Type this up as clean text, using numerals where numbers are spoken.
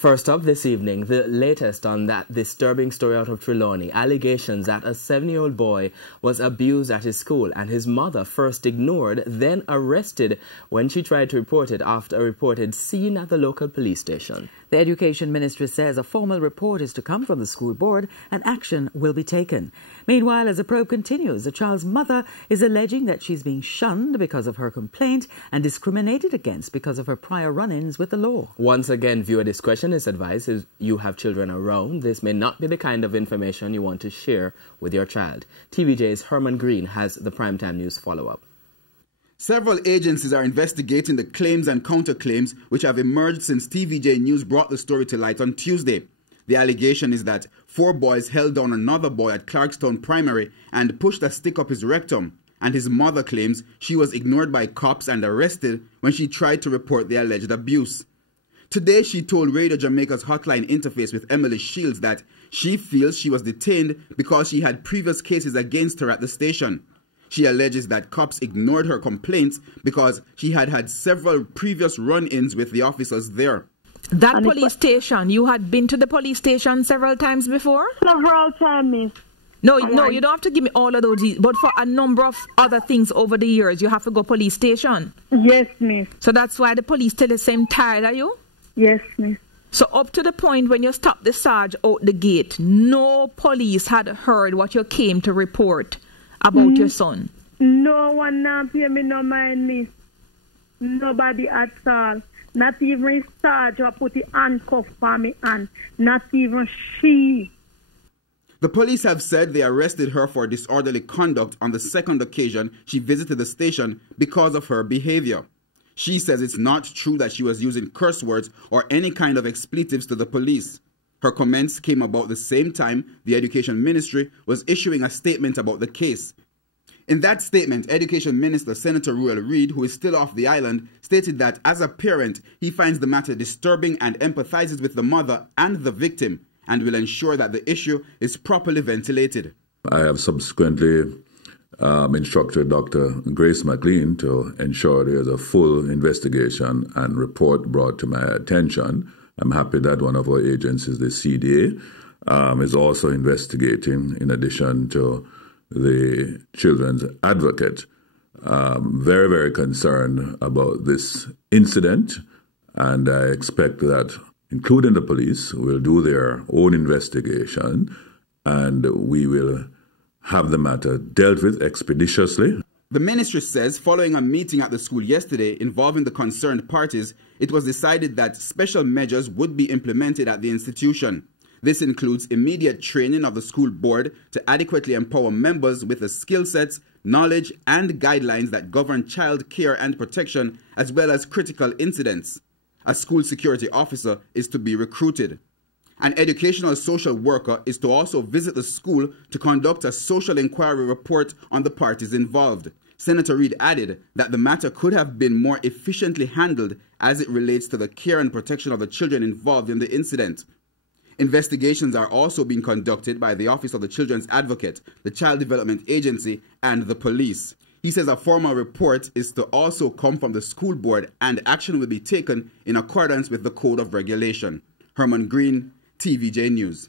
First up this evening, the latest on that disturbing story out of Trelawney. Allegations that a 7-year-old boy was abused at his school and his mother first ignored, then arrested when she tried to report it after a reported scene at the local police station. The Education Ministry says a formal report is to come from the school board and action will be taken. Meanwhile, as the probe continues, the child's mother is alleging that she's being shunned because of her complaint and discriminated against because of her prior run-ins with the law. Once again, viewer discretion is advised if you have children around. This may not be the kind of information you want to share with your child. TVJ's Herman Green has the primetime news follow-up. Several agencies are investigating the claims and counterclaims which have emerged since TVJ News brought the story to light on Tuesday. The allegation is that 4 boys held down another boy at Clarkstown Primary and pushed a stick up his rectum, and his mother claims she was ignored by cops and arrested when she tried to report the alleged abuse. Today, she told Radio Jamaica's Hotline interface with Emily Shields that she feels she was detained because she had previous cases against her at the station. She alleges that cops ignored her complaints because she had had several previous run-ins with the officers there. That police station, you had been to the police station several times before? Several times, miss. No, you don't have to give me all of those, but for a number of other things over the years, you have to go police station. Yes, miss. So that's why the police tell you same tired are you? Yes, miss. So up to the point when you stopped the Sarge out the gate, no police had heard what you came to report about your son? No one now pay me no mind, miss. Nobody at all. Not even Sarge who put the handcuff on me and not even she. The police have said they arrested her for disorderly conduct on the second occasion she visited the station because of her behavior. She says it's not true that she was using curse words or any kind of expletives to the police. Her comments came about the same time the Education Ministry was issuing a statement about the case. In that statement, Education Minister Senator Ruel Reid, who is still off the island, stated that as a parent, he finds the matter disturbing and empathizes with the mother and the victim and will ensure that the issue is properly ventilated. I have subsequently instructed Dr. Grace McLean to ensure there is a full investigation and report brought to my attention. I'm happy that one of our agencies, the CDA, is also investigating in addition to the children's advocate. Very, very concerned about this incident, and I expect that, including the police, will do their own investigation and we will have the matter dealt with expeditiously. The ministry says following a meeting at the school yesterday involving the concerned parties, it was decided that special measures would be implemented at the institution. This includes immediate training of the school board to adequately empower members with the skill sets, knowledge, and guidelines that govern child care and protection, as well as critical incidents. A school security officer is to be recruited. An educational social worker is to also visit the school to conduct a social inquiry report on the parties involved. Senator Reid added that the matter could have been more efficiently handled as it relates to the care and protection of the children involved in the incident. Investigations are also being conducted by the Office of the Children's Advocate, the Child Development Agency, and the police. He says a formal report is to also come from the school board and action will be taken in accordance with the Code of Regulation. Herman Green, TVJ News.